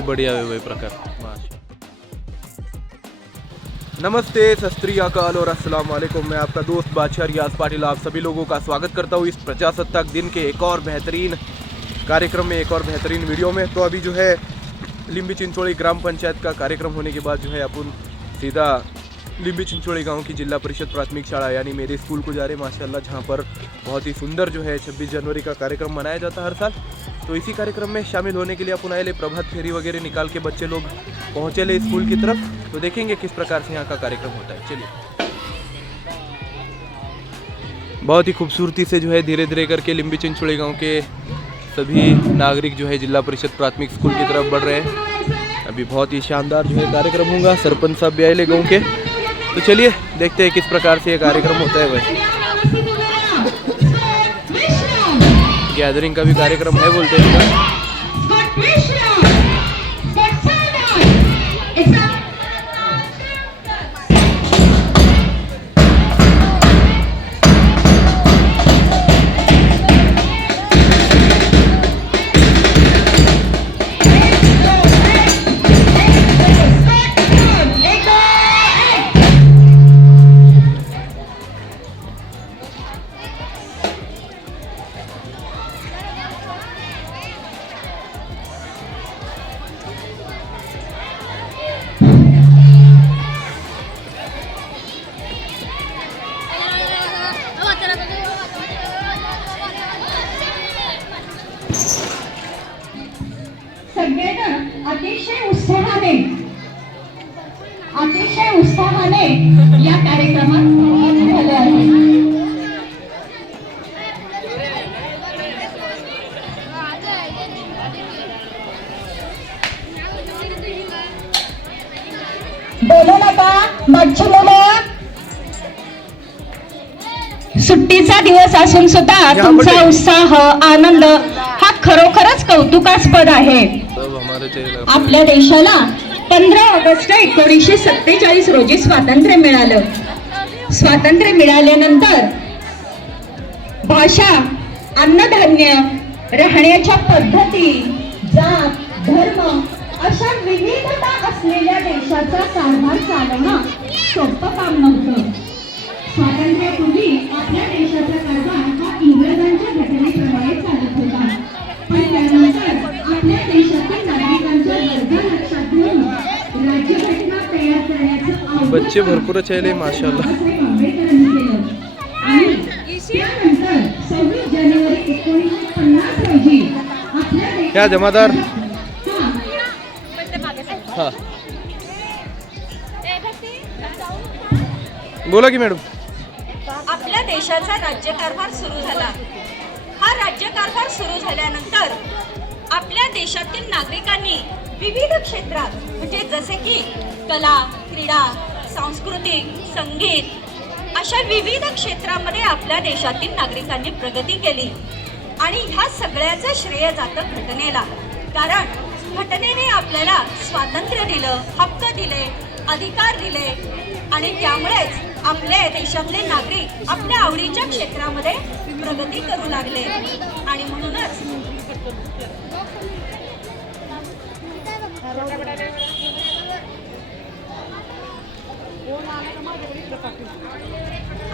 बहुत ही बढ़िया है वही प्रकार। नमस्ते सस्त्री अकाल और अस्सलाम वालेकुम। मैं आपका दोस्त बादशाह रियाज पाटिल, आप सभी लोगों का स्वागत करता हूँ इस प्रजासत्ताक दिन के एक और बेहतरीन कार्यक्रम में, एक और बेहतरीन वीडियो में। तो अभी जो है, लिंबी चिंचोड़ी ग्राम पंचायत का कार्यक्रम होने के बाद जो है, अपन सीधा लिम्बी चिंचोड़ी गाँव की जिला परिषद प्राथमिक शाला, यानी मेरे स्कूल को जा रहे माशाल्लाह, जहाँ पर बहुत ही सुंदर जो है 26 जनवरी का कार्यक्रम मनाया जाता है हर साल। तो इसी कार्यक्रम में शामिल होने के लिए अपन आए ले प्रभात फेरी वगैरह निकाल के बच्चे लोग पहुँचे ले स्कूल की तरफ़। तो देखेंगे किस प्रकार से यहाँ का कार्यक्रम होता है। चलिए। बहुत ही खूबसूरती से जो है धीरे धीरे करके लिम्बी चिंचोड़ी गाँव के सभी नागरिक जो है जिला परिषद प्राथमिक स्कूल की तरफ़ बढ़ रहे हैं। अभी बहुत ही शानदार जो है कार्यक्रम होगा। सरपंच साहब भी आए ले गाँव के। तो चलिए देखते हैं किस प्रकार से ये कार्यक्रम होता है भाई। गैदरिंग का भी कार्यक्रम है बोलते हैं। दिवस असून सुद्धा तुमचा उत्साह आनंद हा खरोखरच कौतुकास्पद आहे. आपल्या देशाला पंधरा ऑगस्ट एकोणीसशे सत्तेचाळीस रोजी स्वातंत्र्य मिळालं. स्वातंत्र्य मिळाल्यानंतर भाषा अन्नधान्य राहण्याच्या पद्धती जात धर्म अशा विविधता असलेल्या देशाचा कारभार चालवणं सोपं काम नव्हतं. स्वातंत्र्यापूर्वी आपल्या इंग्रजांच्या घटनेप्रमाणे चालत होता पण त्यानंतर आपल्या देशातील नागरिकांच्या गरजा लक्षात घेऊन राज्यघटना तयार करण्याचं आव्हान बच्चे भरपूरच आहे माशाल्लाह. बाबासाहेब आंबेडकरांनी केलं आणि त्यानंतर सव्वीस जानेवारी एकोणीसशे पन्नास रोजी आपल्या देशाचा क्या जमादार. हा. बोला की मॅडम. आपल्या देशाचा राज्यकारभार सुरू झाला. राज्यकारभार सुरू झाल्यानंतर आपल्या देशातील नागरिकांनी विविध क्षेत्रात म्हणजे जसे की कला क्रीडा सांस्कृतिक संगीत अशा विविध क्षेत्रामध्ये आपल्या देशातील नागरिकांनी प्रगती केली. आणि ह्या सगळ्याचं श्रेय जातं घटनेला. कारण घटनेने आपल्याला स्वातंत्र्य दिलं हक्क दिले अधिकार दिले. आणि त्यामुळेच आपल्या देशातले नागरिक आपल्या आवडीच्या क्षेत्रामध्ये प्रगती करू लागले. आणि म्हणूनच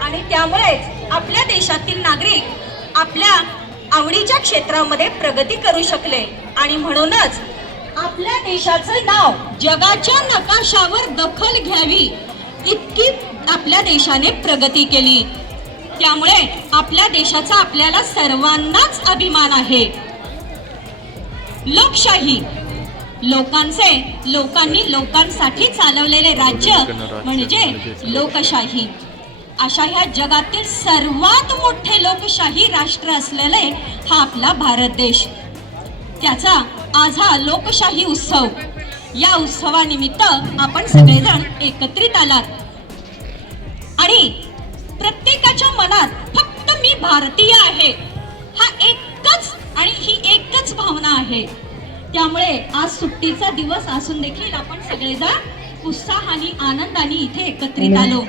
आणि त्यामुळेच आपल्या देशातील नागरिक आपल्या आवडीच्या क्षेत्रामध्ये प्रगती करू शकले. आणि म्हणूनच आपल्या देशाचं नाव जगाच्या नकाशावर दखल घ्यावी इतकी आपल्या देशाने प्रगती केली. त्यामुळे आपल्या देशाचा आपल्याला सर्वांनाच अभिमान आहे. लोकशाही. लोकांचे लोकांनी लोकांसाठी चालवलेले राज्य म्हणजे लोकशाही. अशा ह्या जगातील सर्वात मोठे लोकशाही राष्ट्र असलेले हा आपला भारत देश. त्याचा आज हा लोकशाही उत्सव. या उत्सवानिमित्त आपण सगळेजण एकत्रित आलात. आणि प्रत्येकाच्या मनात फक्त मी भारतीय आहे. हा एकच आणि ही एकच भावना आहे. त्यामुळे आज सुट्टीचा दिवस असून देखील आपण सगळेजण उत्साहाने आनंदाने इथे एकत्रित आलो.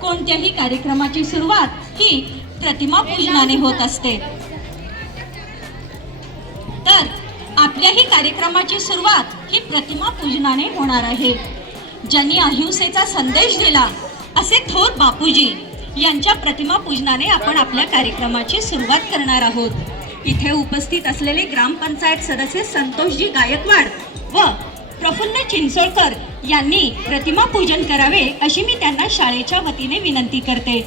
कोणत्याही कार्यक्रमाची सुरुवात ही प्रतिमा पूजनाने होत असते. तर आपल्या आजच्याही कार्यक्रमाची सुरुवात ही प्रतिमा पूजनाने होणार आहे. ज्यांनी अहिंसेचा संदेश दिला असे थोर बापूजी यांच्या प्रतिमा पूजनाने आपण आपल्या कार्यक्रमाची सुरुवात करणार आहोत. इथे उपस्थित असलेले ग्रामपंचायत सदस्य संतोषजी गायकवाड व प्रफुल्ल चिंचोळकर यांनी प्रतिमा पूजन करावे अशी मी त्यांना शाळेच्या वतीने विनंती करते.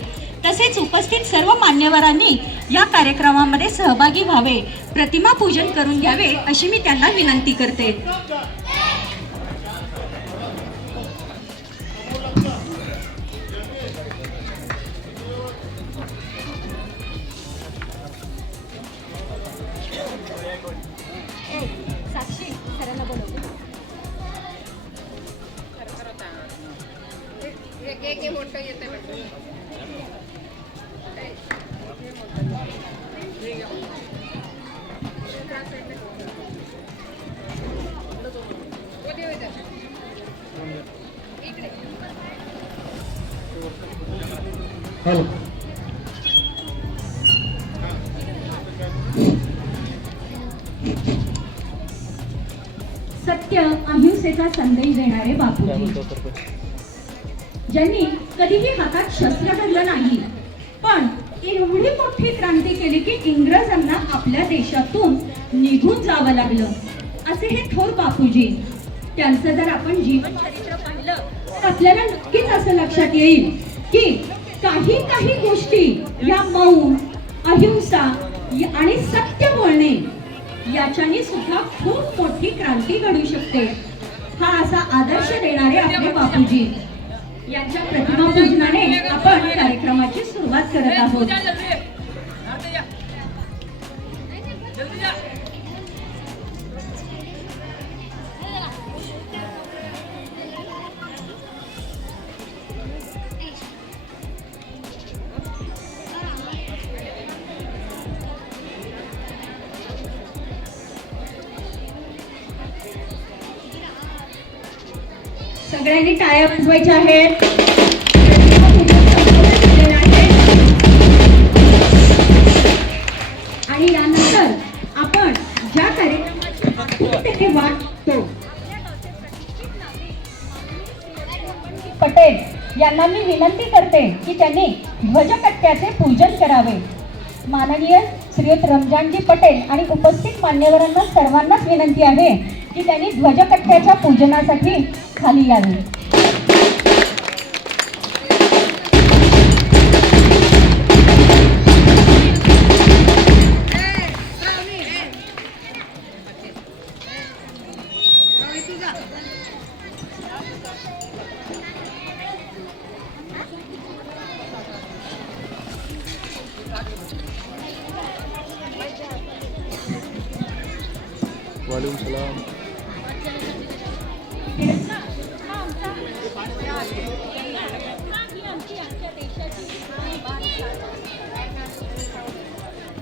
तसेच उपस्थित सर्व मान्यवरांनी या कार्यक्रमामध्ये सहभागी व्हावे प्रतिमा पूजन करून घ्यावे अशी मी त्यांना विनंती करते. सत्य अहिंसेचा संदेश देणारे बापूजी. ज्यांनी कधीही हातात शस्त्र धरलं नाही पण एवढी मोठी क्रांती केली की इंग्रजांना आपल्या देशातून निघून जावं लागलं. असे हे थोर बापूजी. त्यांचं जर आपण जीवन चरित्र पाहिलं तर आपल्याला नक्कीच असं लक्षात येईल की काही काही गोष्टी या मौन अहिंसा आणि सत्य बोलणे याच्याने सुद्धा खूप मोठी क्रांती घडू शकते. हा असा आदर्श देणारे आपले बापूजी. यांच्या प्रतिमा पूजनाने आपण कार्यक्रमाची सुरुवात करत आहोत. सगळ्यांनी टाळ्या वाजवायच्या आहेत. आणि यानंतर आपण ज्या कार्यक्रमाचे वाटतो पटेल यांना मी विनंती करते की त्यांनी ध्वजकट्ट्याचे पूजन करावे. माननीय श्रीयुत रमजानजी पटेल आणि उपस्थित मान्यवरांना सर्वांनाच विनंती आहे की त्यांनी ध्वजकट्ट्याच्या पूजनासाठी खाली यावे.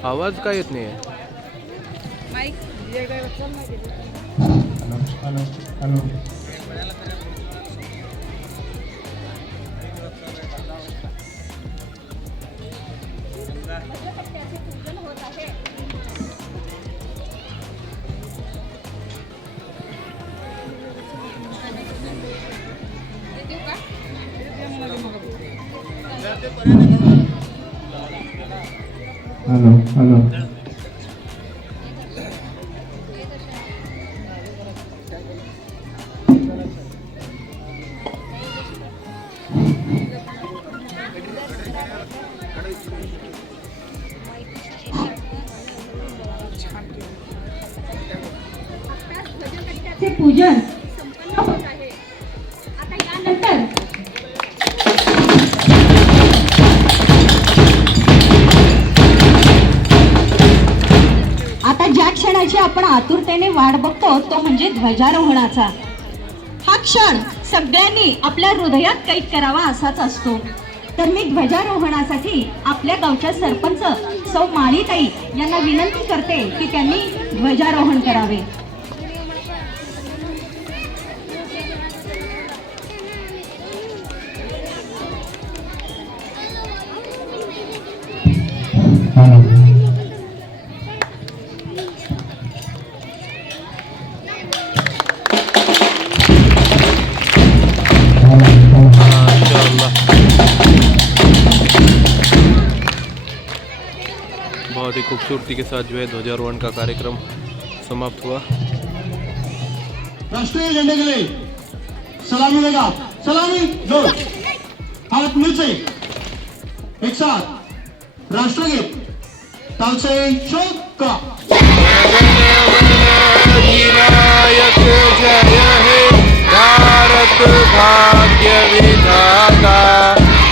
आवाज का येत नाही आहे हॅलो ध्वजारोहणाचा. हा क्षण सगळ्यांनी आपल्या हृदयात कैद करावा असाच असतो. तर मी ध्वजारोहणासाठी आपल्या गावच्या सरपंच सौ माळीताई यांना विनंती करते की त्यांनी ध्वजारोहण करावे. खूबसूरती के साथ जो है ध्वजारोहण का कार्यक्रम समाप्त हुआ। राष्ट्रीय झंडे के लिए सलामी लेगा। सलामी दो हाथ नीचे। एक साथ। राष्ट्रगीत। ताल से शोक का। विनायक जय हे। भारत भाग्य विधाता।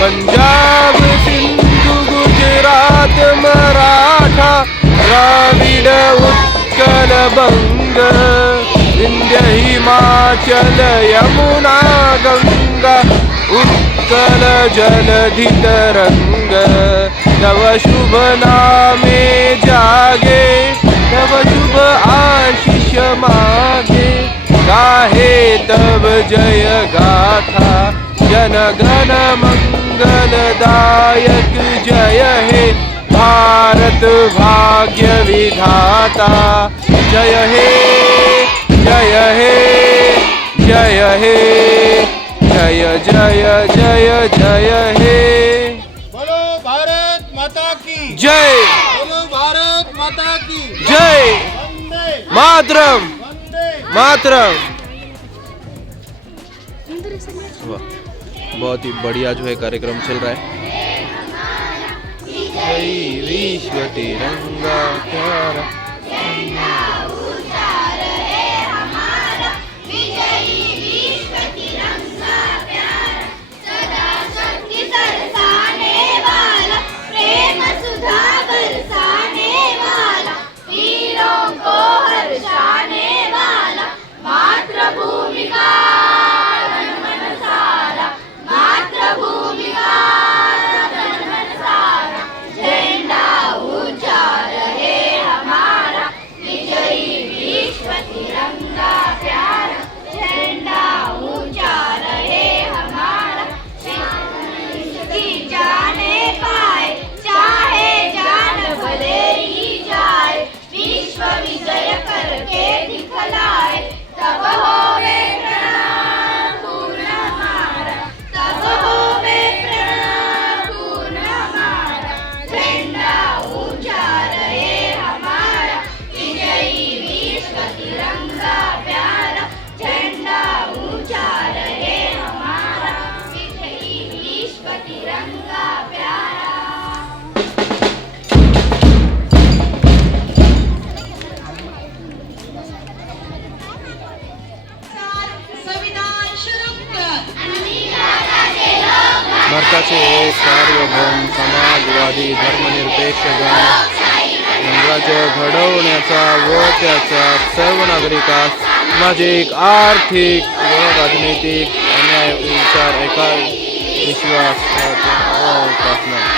पंजाब सिंधु गुजरात मराठा। द्राविड उत्कल बंग विंध्य हिमाचल यमुना गंगा उत्कल जलधि तरंग तव शुभ नामे जागे तव शुभ आशीष मागे। गाहे तव जय गाथा जन गण मंगलदायक जय हे भारत भाग्य विधाता। जय हे जय हे जय हे जय जय जय जय हे। बोलो भारत माता की। जय। बोलो भारत माता की। जय। वंदे। मातरम। मातरम। बहुत ही बढ़िया जो है कार्यक्रम चल रहा है। जय विश्व तिरंगा प्यारा शक्ति वाला प्रेम सुधा बरसाने भारताचे सार्वभौम समाजवादी धर्मनिरपेक्ष गण. राज्य घडवण्याचा व त्याचा सर्व नागरिकास सामाजिक आर्थिक व राजनैतिक अन्याय विचार एका विश्वास प्रार्थना उपासना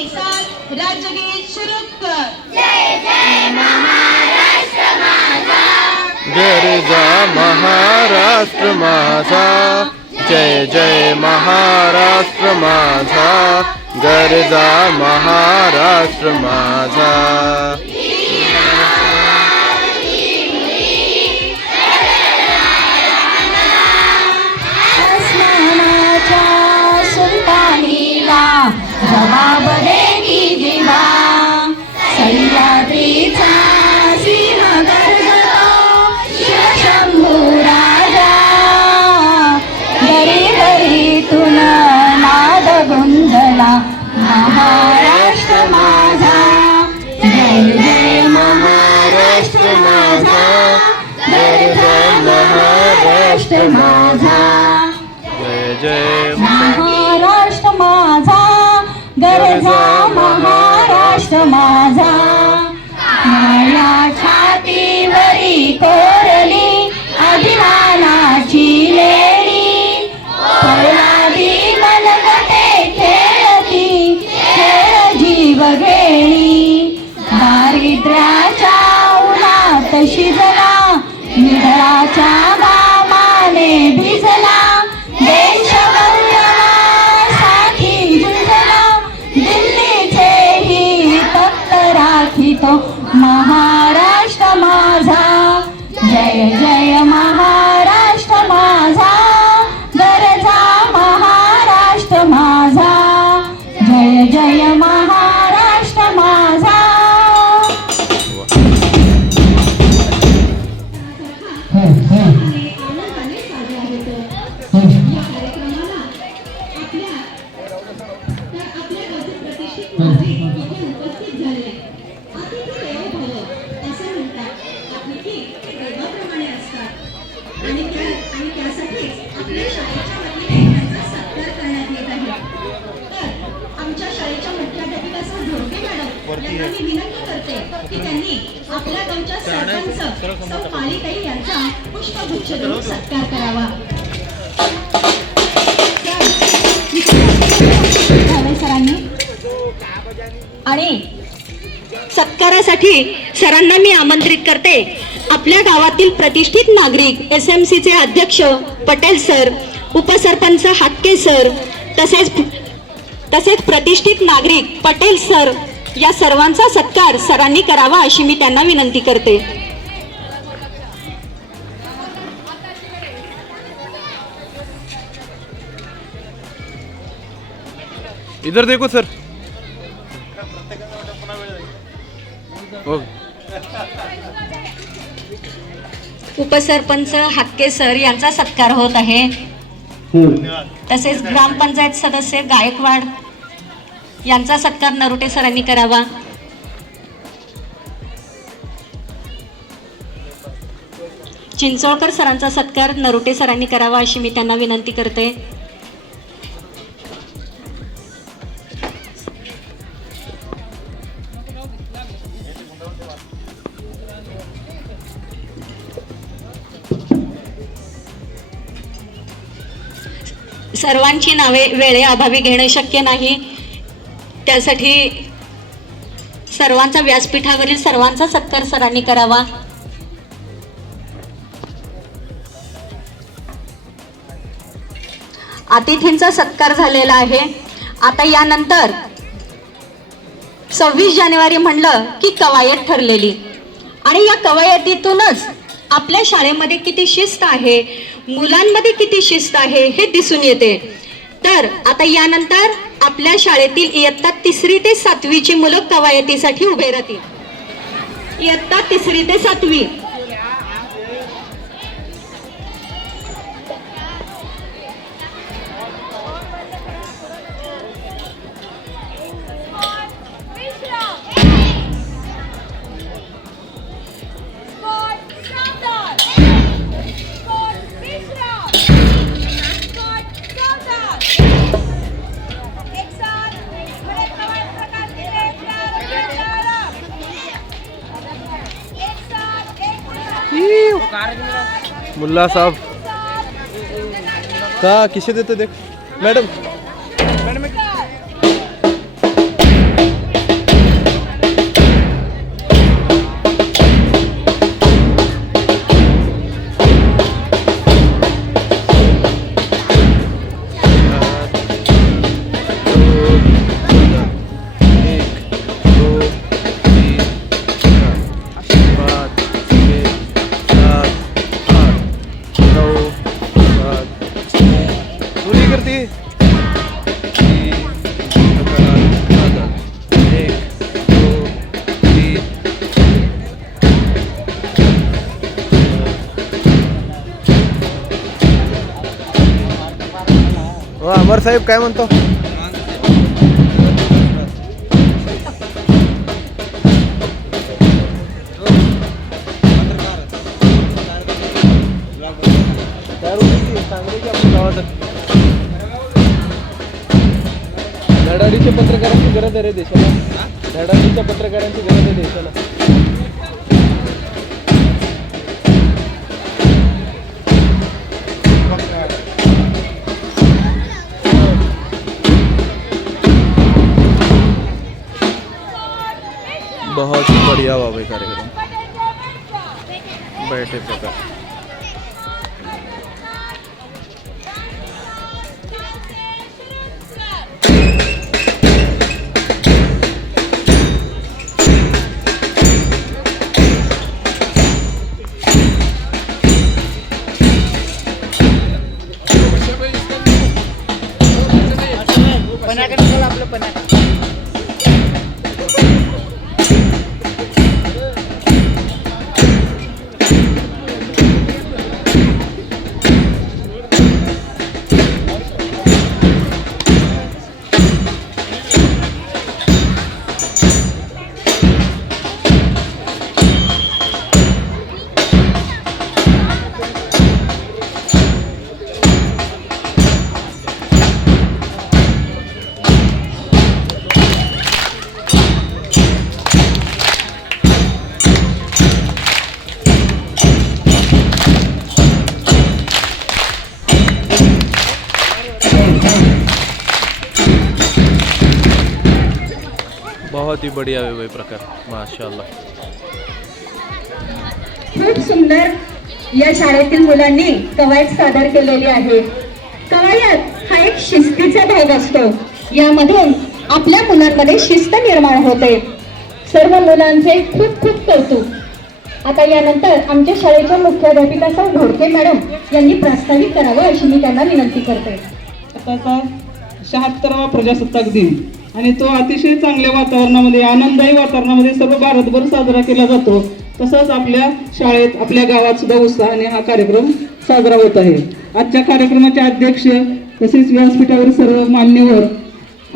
एक साथ राज्यगीत शुरू कर. गरजा महाराष्ट्र माझा जय जय महाराष्ट्र माझा गरजा महाराष्ट्र माझा आसमानाच्या सुलतानीला जबाब देगी दिवा सह्याद्रीचा शिवशंभू राजा दरीतून नाद गुंजला महाराष्ट्र माझा। जय जय महाराष्ट्र माझा। जय जय महाराष्ट्र माझा। जय जय महाराष्ट्र माझा। गरजा महाराष्ट्र माझा. माया छातीवरी कोरली. यांना मी विनंती करते की त्यांनी आपल्या गावच्या सरपंच सौ यांचा पुष्पगुच्छ देऊन सत्कार करावा. सरांनी. आणि सत्कारासाठी सरांना मी आमंत्रित करते. आपल्या गावातील प्रतिष्ठित नागरिक एस एम सीचे अध्यक्ष पटेल सर उपसरपंच हाटके सर तसेच तसेच प्रतिष्ठित नागरिक पटेल सर या सर्वांचा सत्कार सरांनी करावा अशी मी त्यांना विनंती करते. इधर देखो सर। ओके उपसरपंच हाटके सर यांचा सत्कार होत आहे. तसेच ग्रामपंचायत सदस्य गायकवाड यांचा सत्कार नरोटे सरांनी करावा. चिंचोळकर सरांचा सत्कार नरोटे सरांनी करावा अशी मी त्यांना विनंती करते. सर्वांची नावे वेळे अभावी घेणे शक्य नाही. त्यासाठी सर्वांचा व्यासपीठावरील सर्वांचा सत्कार सरांनी करावा. अतिथींचा सत्कार झालेला आहे. आता यानंतर सव्वीस जानेवारी म्हणलं की कवायत ठरलेली. आणि या कवायतीतूनच आपल्या शाळेमध्ये किती शिस्त आहे मुलांमध्ये किती शिस्त आहे हे दिसून येते. तर आता यानंतर आपल्या शाळेतील इयत्ता तिसरी ते सातवीची मुलं कवायतीसाठी उभे राहतील. इयत्ता तिसरी ते सातवी. मुल्ला साहब। का किसे देते देख? मैडम अमर साहेब काय म्हणतो? पत्रकारांची गरज आहे रे देशाला. धडाडीच्या पत्रकारांची गरज आहे देशाला. बहुत बढ़िया हुआ भाई कार्यक्रम। बैठे प्रकार बढ़िया है भाई प्रकार. माशाल्लाह. खूप सुंदर या शाळेतील मुलांनी कवायत सादर केलेली आहे. कवायत हा एक शिस्तीचा भाग असतो. यामधून आपल्या मुलांमध्ये शिस्त निर्माण होते. सर्व मुलांचे खूप खूप कौतुक. आता यानंतर आमच्या शाळेच्या मुख्याध्यापिका सौ घोडके मॅडम यांनी प्रास्ताविक करावं अशी मी त्यांना विनंती करते. आताचा शहात्तरावा प्रजासत्ताक दिन. आणि तो अतिशय चांगल्या वातावरणामध्ये आनंददायी वातावरणामध्ये सर्व भारतभर साजरा केला जातो. तसंच आपल्या शाळेत आपल्या गावात सुद्धा उत्साहाने हा कार्यक्रम साजरा होत आहे. आजच्या कार्यक्रमाचे अध्यक्ष तसेच व्यासपीठावर सर्व मान्यवर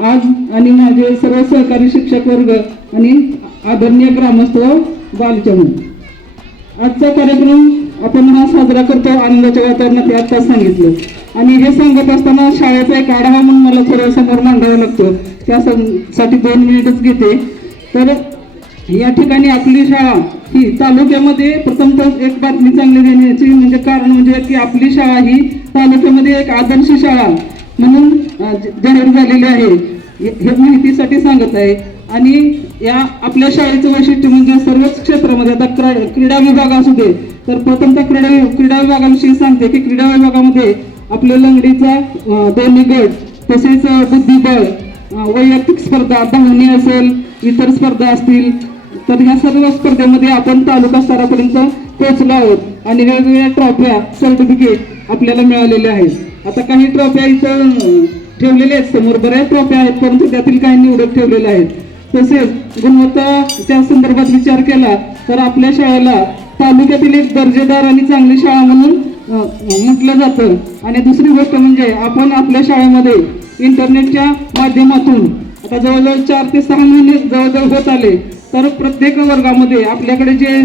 आज आणि माझे सर्व सहकारी शिक्षक वर्ग आणि आदरणीय ग्रामस्थ बालचंद आजचा कार्यक्रम आपण हा साजरा करतो आनंदाच्या वातावरणात आत्ताच सांगितलं. आणि हे सांगत असताना शाळेचा एक आढावा म्हणून मला थोडं समोर मांडावा लागतो. त्यासाठी दोन मिनिटच घेते. तर या ठिकाणी आपली शाळा ही तालुक्यामध्ये प्रथमतः एक बातमी चांगली देण्याची म्हणजे कारण म्हणजे की आपली शाळा ही तालुक्यामध्ये एक आदर्श शाळा म्हणून जाहीर झालेली आहे. हे माहितीसाठी सांगत आहे. आणि या आपल्या शाळेचं वैशिष्ट्य म्हणजे सर्वच क्षेत्रामध्ये आता क्रीडा विभाग असू दे तर प्रथमतः क्रीडा क्रीडा विभागाविषयी सांगते की क्रीडा विभागामध्ये आपल्या लंगडीचा दोन्ही गट तसेच बुद्धिबळ वैयक्तिक स्पर्धा धावणी असेल इतर स्पर्धा असतील तर ह्या सर्व स्पर्धेमध्ये आपण तालुका स्तरापर्यंत पोहोचलो आहोत आणि वेगवेगळ्या ट्रॉफ्या सर्टिफिकेट आपल्याला मिळालेले आहेत. आता काही ट्रॉफ्या इथं ठेवलेले ठेवलेल्या आहेत समोर बऱ्याच ट्रॉफ्या आहेत परंतु त्यातील काही निवडक ठेवलेल्या आहेत. तसेच गुणवत्ताच्या संदर्भात विचार केला तर आपल्या शाळेला तालुक्यातील एक दर्जेदार आणि चांगली शाळा म्हणून म्हटलं जातं. आणि दुसरी गोष्ट म्हणजे आपण आपल्या शाळेमध्ये इंटरनेटच्या माध्यमातून आता जवळजवळ चार ते सहा महिने जवळजवळ होत आले तर प्रत्येक वर्गामध्ये आपल्याकडे जे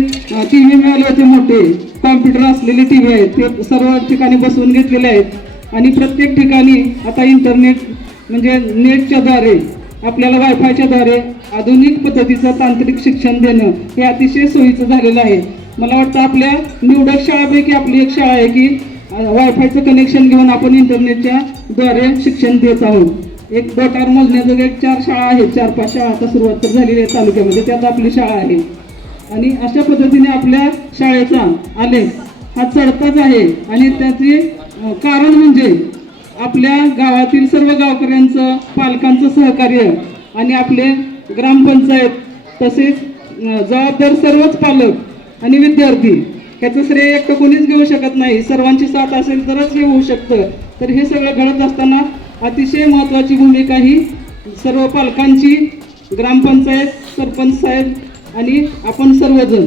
टी व्ही मिळाले होते मोठे कॉम्प्युटर असलेले टी व्ही आहेत ते सर्व ठिकाणी बसवून घेतलेले आहेत. आणि प्रत्येक ठिकाणी आता इंटरनेट म्हणजे नेटच्याद्वारे आपल्याला वायफायच्या द्वारे आधुनिक पद्धतीचं तांत्रिक शिक्षण देणं हे अतिशय सोयीचं झालेलं आहे. मला वाटतं आपल्या निवडक शाळापैकी आपली एक शाळा आहे की वायफायचं कनेक्शन घेऊन आपण इंटरनेटच्या द्वारे शिक्षण देत आहोत. एक बटार मोजण्याजोगे एक चार शाळा आहेत. चार पाच शाळा आता सुरुवात तर झालेली आहे तालुक्यामध्ये. त्यात आपली शाळा आहे. आणि अशा पद्धतीने आपल्या शाळेचा आलेख हा चढताच आहे. आणि त्याचे कारण म्हणजे आपल्या गावातील सर्व गावकऱ्यांचं पालकांचं सहकार्य आणि आपले ग्रामपंचायत तसेच जबाबदार सर्वच पालक आणि विद्यार्थी ह्याचं श्रेय एकटं कोणीच घेऊ शकत नाही. सर्वांची साथ असेल तरच हे होऊ शकतं. तर हे सगळं घडत असताना अतिशय महत्त्वाची भूमिका ही सर्व पालकांची ग्रामपंचायत सरपंच साहेब आणि आपण सर्वजण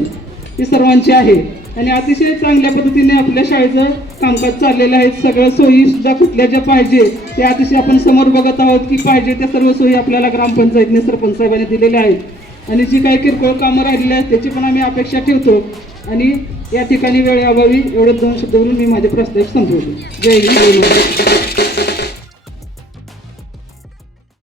ही सर्वांची आहे. आणि अतिशय चांगल्या पद्धतीने आपल्या शाळेचं कामकाज चाललेलं आहे. सगळं सोयीसुद्धा कुठल्या ज्या पाहिजे त्या अतिशय आपण समोर बघत आहोत की पाहिजे त्या सर्व सोयी आपल्याला ग्रामपंचायतने सरपंच साहेबांनी दिलेल्या आहेत. आणि जी काही किरकोळ कामं राहिलेली आहेत त्याची पण आम्ही अपेक्षा ठेवतो. आणि या ठिकाणी वेळेअभावी एवढे दोन शब्द बोलून मी माझे प्रस्ताव संपवतो. जय हिंद.